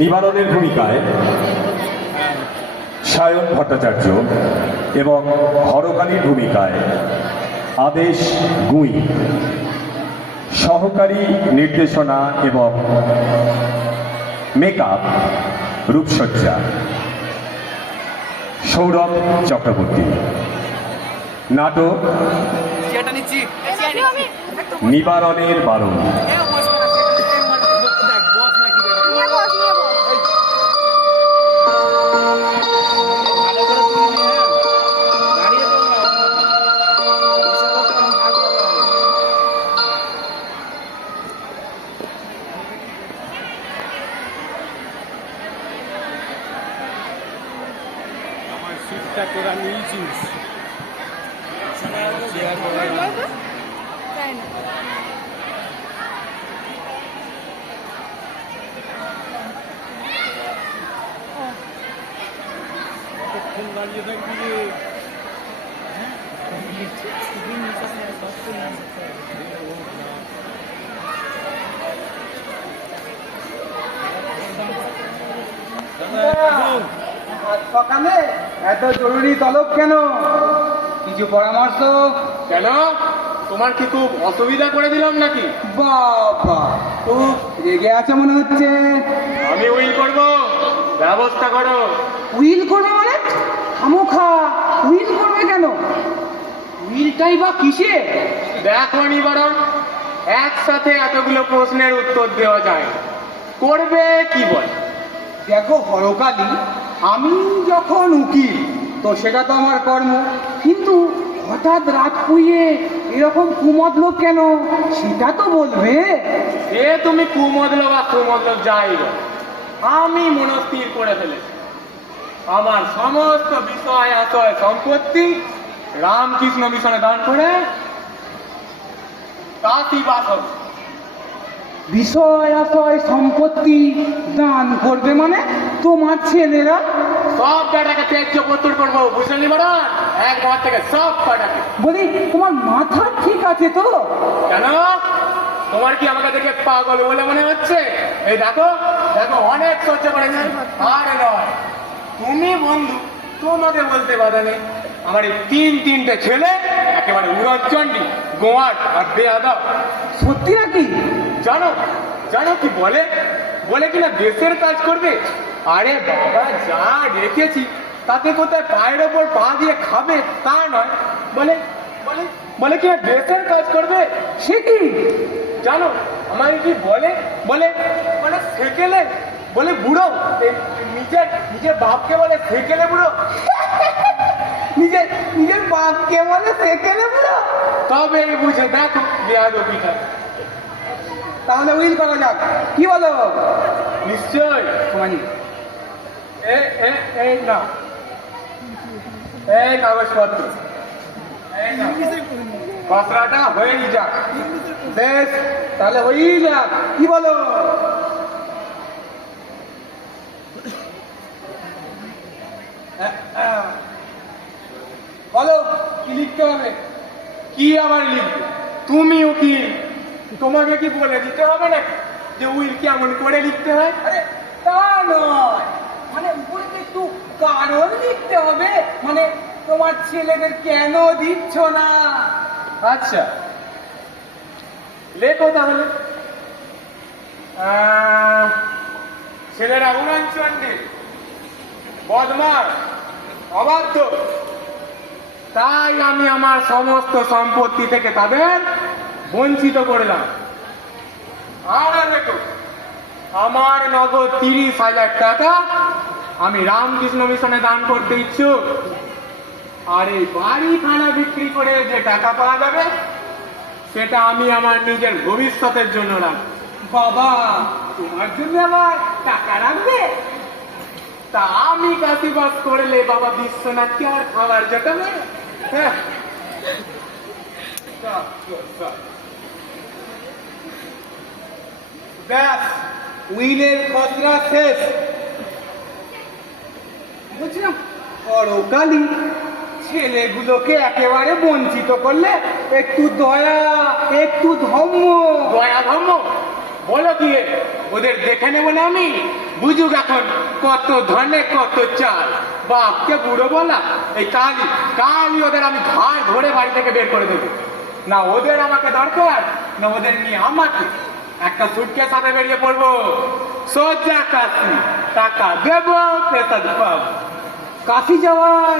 নিবারণের ভূমিকায় সায়ন ভট্টাচার্য এবং হরকালীর ভূমিকায় আদেশ গুই। সহকারী নির্দেশনা এবং মেকআপ রূপসজ্জা সৌরভ চক্রবর্তী। নাটক নিবারণের বারণ। তোরা নিয়েছিস দাঁড়িয়ে থাকবি সকালে এত জরুরি তলব কেন? কিছু পরামর্শ? কেন, তোমার কি খুব অসুবিধা করে দিলাম নাকি? বাবা, খুব রেগে আছে মনে হচ্ছে। আমি উইল করব, ব্যবস্থা করো। উইল করবে মানে? খামোখা উইল করবে কেন? উইলটাই বা কিসে? দেখো নিবারণ, একসাথে এতগুলো প্রশ্নের উত্তর দেওয়া যায়, করবে কি বল? দেখো হরকালী, আমি যখন উকিল তো সেটা তো আমার কর্ম, কিন্তু হঠাৎ রাত পুইয়ে এরকম কুমতলব কেন সেটা তো বলবে। এ তুমি কুমতলব বা কুমতলব যাই বল, আমি মনস্থির করে ফেলেছি আমার সমস্ত বিষয় আশয় সম্পত্তি রামকৃষ্ণ মিশনে দান করে কাশী বাস হবে। বিষয় আশয় সম্পত্তি দান করবে মানে? তোমার ছেলেরা সব কটাকে ত্যায্য প্রত্তর করবো, বুঝলেন নিবারণ? এক ঘর থেকে সব কটাকে। বলি তোমার মাথা ঠিক আছে তো? কেন, তোমার কি আমাকে দেখে পাগল বলে মনে হচ্ছে? এই দেখো দেখো, অনেক সহ্য করেছে। আর নয়, তুমি বন্ধু, তোমাকে বলতে বাধা নেই। আমার এই তিনটে ছেলে একেবারে উড়নচণ্ডী, গোয়ার আর বেয়াদব। সত্যি নাকি? জানো জানো কি বলে? বলে কিনা দেশের কাজ করবে। আরে বাবা, যা রেখেছি তাতে কোথায় পায়ের ওপর পা দিয়ে খাবে তা নয়, বলে বলে বলে কিনা দেশের কাজ করবে। সে কি জানো আমাকে কি বলে? বলে বলে সেকেলে, বলে বুড়ো। নিজের বাপকে বলে সেকেলে বুড়ো। নিজের বাপকে বলে সেকেলে বুড়ো? তবে বুঝে দেখো বেয়াদবিটা। তাহলে উইল করা যাক, কি বলো? নিশ্চয়। সমানি এই না, এই কাগজপত্র, খসড়াটা হয়ে যাক। বেশ, তাহলে হয়েই যাক, কি বলো? বলো কি লিখতে হবে? কি আবার লিখবে? তুমি উকিল, তোমাকে কি বলে দিতে হবে না যে উইল কেমন করে লিখতে হয়? আরে তা নয়, মানে বলতে একটু কারণ লিখতে হবে, মানে তোমার ছেলেদের কেন দিচ্ছ না? আচ্ছা, লেখো তাহলে। ছেলেরা উড়নচণ্ডী, বদমাশ, অবাধ্য, তাই আমি আমার সমস্ত সম্পত্তি থেকে তাদের বঞ্চিত করলাম। আর দেখো, আমার নগদ 30,000 টাকা আমি রামকৃষ্ণ মিশনে দান করতে ইচ্ছুক। আর এই বাড়ি খানা বিক্রি করে যে টাকা পাওয়া যাবে সেটা আমি আমার নিজের ভবিষ্যতের জন্য রাখবো। বাবা, তোমার জন্য আবার টাকা রাখবে? তা আমি কাশিবাস করলে বাবা বিশ্বনাথকে আর খাবার জোটাবে? ব্যাস, উইলের খসড়া শেষ। বুঝলাম, হরকালী ছেলেগুলোকে একেবারে বঞ্চিত করলে একটু দয়া, একটু ধর্ম। দয়া ধর্ম বলো কি? ওদের দেখে নেবো না আমি, বুঝুক এখন কত ধনে কত চাল। বাপকে বুড়ো বলা, এই কালই কালই ওদের আমি ঘাড় ধরে বাড়ি থেকে বের করে দেবো। না ওদের আমাকে দরকার, না ওদের নিয়ে আমাকে। একটা সুটকেস সাথে বেরিয়ে পড়বো, সোজা কাশি, টাকা দেবো, পেশাদ পাবো। কাশি যাওয়ার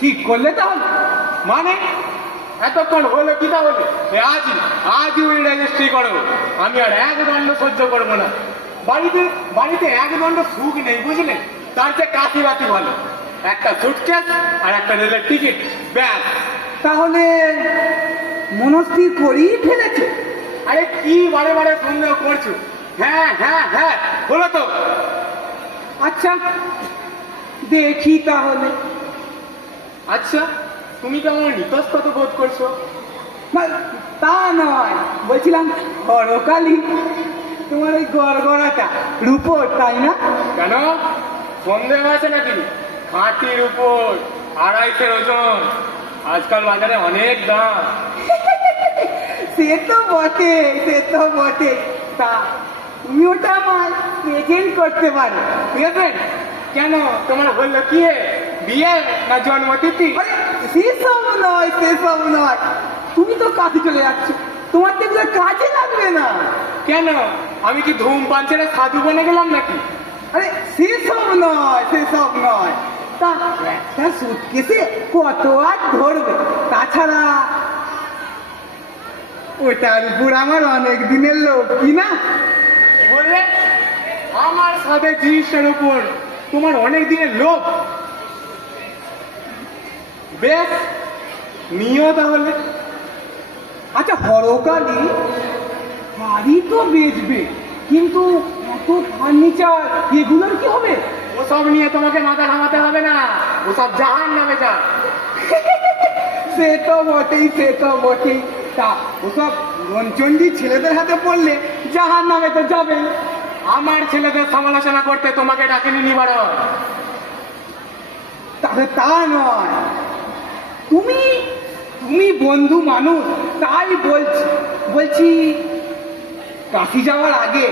ঠিক করলে তাহলে? মানে এতক্ষণ হলো কি তাহলে? আজই ওই রেজিস্ট্রি করো। আমি আর এক দণ্ড সহ্য করবো না। বাড়িতে বাড়িতে এক দণ্ড সুখ নেই, বুঝলে? তার চেয়ে কাশি বাতি ভালো। একটা সুটকেস আর একটা রেলের টিকিট, ব্যাস। তাহলে মনস্থির করেই ফেলেছে? আরে কি বারে বারে সন্দেহ করছো? হ্যাঁ হ্যাঁ হ্যাঁ, হলো তো। আচ্ছা দেখি তাহলে। আচ্ছা, তুমি কেমন ইতস্তত বোধ করছো? না, তা নয়, বলছিলাম হরকালি তোমার ওই গড়গড়াটা রূপোর, তাই না? কেন, সন্দেহ আছে নাকি? খাঁটির উপর, 250 ওজন। আজকাল বাজারে অনেক দাম। সে তো বটে, সে তো বটে। তা তুমি ওটা আমার প্রেজেন্ট করতে পারো, ঠিক আছে? কেন, তোমার হলো কি, বিয়ে না জন্মতিথি? আরে সেসব নয়, সেসব নয়। তুমি তো কাজে চলে যাচ্ছ, তোমার তো এগুলো কাজে লাগবে না। কেন, আমি কি ধূমপান ছেড়ে সাধু বনে গেলাম নাকি? আরে সেসব নয়, সেসব নয়। তা একটা সুটকেসে কত আর ধরবে? তাছাড়া ওটার উপর আমার অনেক দিনের লোক, কি না? কি বললে? আমার সাথে জিনিসটার উপর তোমার অনেক দিনের লোভ? বেশ, নিও তাহলে। আচ্ছা হরকালি বাড়ি তো বেচবে, কিন্তু এত ফার্নিচার এগুলোর কি হবে? ওসব নিয়ে তোমাকে মাথা ঘামাতে হবে না, ওসব জাহান নামে যা। সে তো বটেই, সে তো বটেই। তা ওসব রঞ্চন্ডী ছেলেদের হাতে পড়লে জাহান নামে তো যাবে। আমার ছেলেদের সমালোচনা করতে তোমাকে ডাকেনি নিবারণ। তাহলে তা নয়, তুমি তুমি বন্ধু মানুষ, তাই বলছি কাশি যাওয়ার আগে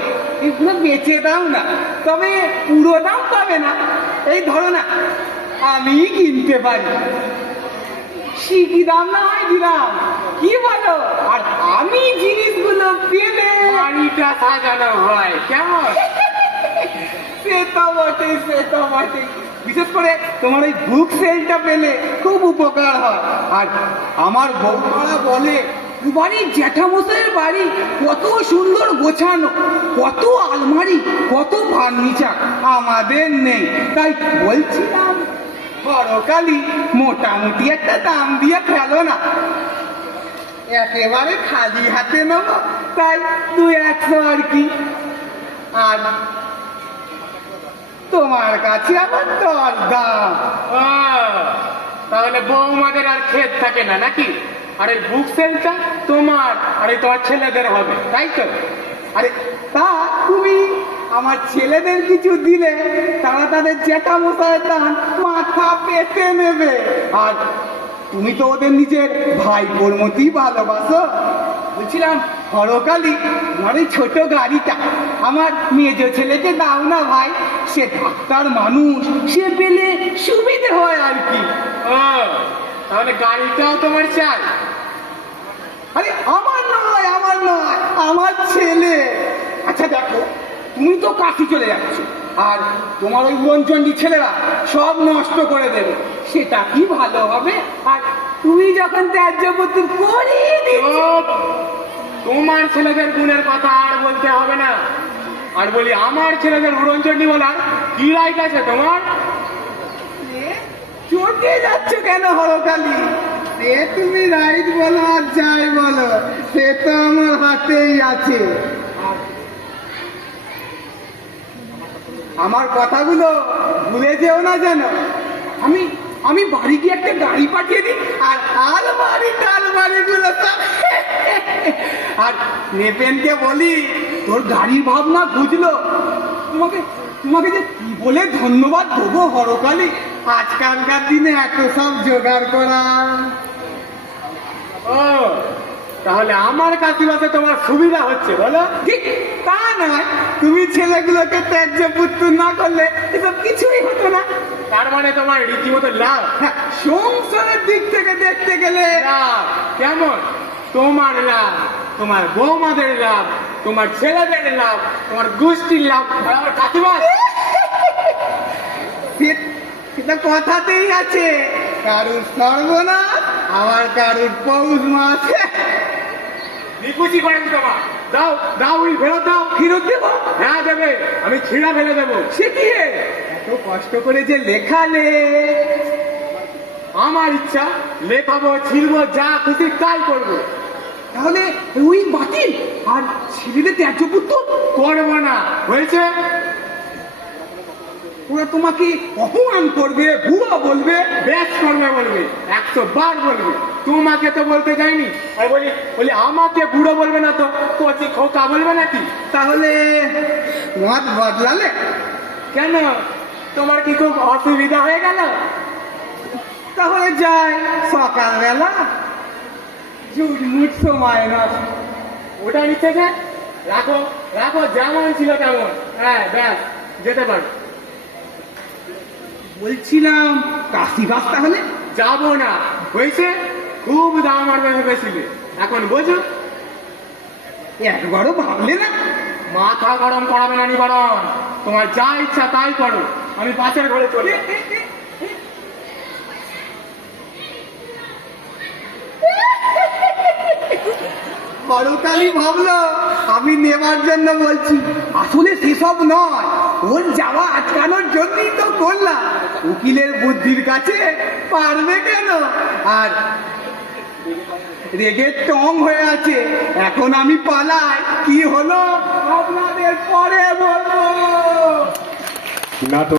এগুলো বেচে দাও না। তবে পুরো দাম পাবে না। এই ধরো না, আমি কিনতে পারি, শিখি দাম না হয় দিলাম, কি বলো? আর আমি জিনিসগুলো পেলে বাড়িটা সাজানো হয় কেমন? সে তো বটে, সে তো বটে। বিশেষ করে তোমার ওই বুক সেলটা পেলে খুব উপকার হয়। আর আমার বৌমারা বলে বাড়ির জ্যাঠামশাইয়ের বাড়ি কত সুন্দর গোছানো, কত আলমারি, কত ফার্নিচার, আমাদের নেই। তাই বলছিলাম হরকালি মোটামুটি একটা দাম দিয়ে ফেলো না। একেবারে খালি হাতে নেব, তাই 200 আর কি। আর তোমার কাছে আবার দরদাম। ও, তাহলে বৌমাদের আর খেদ থাকে না নাকি? আর এই বুক সেলটা তোমার আর এই তোমার ছেলেদের হবে, তাই তো? আরে তা তুমি আমার ছেলেদের কিছু দিলে তারা তাদের জ্যাঠামশাইয়ের দান মাথা পেতে নেবে। আর তুমি তো ওদের নিজের ভাইপোর মতোই ভালোবাসো। বলছিলাম হরকালি আমার এই ছোট গাড়িটা আমার মেজ ছেলেকে দাও না ভাই, সে ডাক্তার মানুষ, সে পেলে সুবিধে হয় আর কি। ও, তাহলে গাড়িটাও তোমার চাই? আরে আমার নয়, আমার নয়, আমার ছেলে। আচ্ছা দেখো, তুমি তো কাশি চলে যাচ্ছ, আর তোমার ওই বনচন্ডী ছেলেরা সব নষ্ট করে দেবে, সেটা কি ভালো হবে? আর তুমি যখন ত্যায্যপুত্র করি চুপ! তোমার ছেলেদের গুণের কথা আর বলতে হবে না। আর বলি, আমার ছেলেদের উড়নচণ্ডী বলার কি রাইট আছে তোমার? চটে যাচ্ছ কেন হরকালি? সে তুমি রাইট বলো আর যাই বলো, সে তো আমার হাতেই আছে। আর আমার কথাগুলো ভুলে যেও না যেন। আমি বাড়ি গিয়ে একটা গাড়ি পাঠিয়ে দিই, আর আলমারি টালমারি গুলো সব আর নেপেনকে বলি তোর গাড়ির ভাবনা বুঝলো। তোমাকে যে কি বলে ধন্যবাদ দেবো হরকালি, আজকালকার দিনে এত সব জোগাড় করা। ও, তাহলে আমার কাশিবাসে তোমার সুবিধা হচ্ছে বলো? ঠিক তা নয়, তুমি ছেলেগুলোকে ত্যায্য পুত্র না করলে এসব কিছুই হতো না। তার মানে তোমার রীতিমতো লাভ। হ্যাঁ, সংসারের দিক থেকে দেখতে গেলে লাভ কেমন? তোমার লাভ, তোমার বৌমাদের লাভ, তোমার ছেলেদের লাভ, তোমার গোষ্ঠীর লাভ, আর আমার কাকিমার। সেটা কথাতেই আছে, কারুর সর্বনাশ আবার কারুর পৌষ মাস। নিকুচি করেন তোমার। দাও দাও, ওই ফেরত দাও। ফেরত দেবো? হ্যাঁ দেবে, আমি ছিঁড়া ফেলে দেবো। সে কি হে? এত কষ্ট করে যে লেখালে। আমার ইচ্ছা, লেখাবো, ছিড়বো, যা খুশি তাই করবো। তাহলে ওই বাতিল আর ছেলেদের ত্যায্য পুত্র করবো না, হয়েছে? ওরা তোমাকে অপমান করবে, বুড়ো বলবে। বেশ করবে বলবে, 100 বার বলবে। তোমাকে তো বলতে যাইনি। আর বলি বলি আমাকে বুড়ো বলবে না তো কচি খোকা বলবে নাকি? তাহলে মত বদলালে? কেন, তোমার কি খুব অসুবিধা হয়ে গেল? তাহলে যাই সকালবেলা ঝুটমুট সময় না। ওটা নিচ্ছে যে রাখো রাখো, যেমন ছিল তেমন। হ্যাঁ ব্যাস, যেতে পারো। বলছিলাম কাশিবাস তাহলে যাবো না, হয়েছে? খুব দাম আর ভেবেছিলে, এখন বোঝো? একবারও ভাবলে না? মাথা গরম করাবে না নিবারণ, তোমার যা ইচ্ছা তাই করো। আমি পাশের ঘরে চলে। হরকালি ভাবলো আমি নেবার জন্য বলছি, আসলে সেসব নয়, ওর যাওয়া আটকানোর জন্যই তো করলাম। উকিলের বুদ্ধির কাছে পারবে কেন? আর রেগের টং হয়ে আছে, এখন আমি পালাই। কি হলো আপনাদের পরে বলবো। নাটক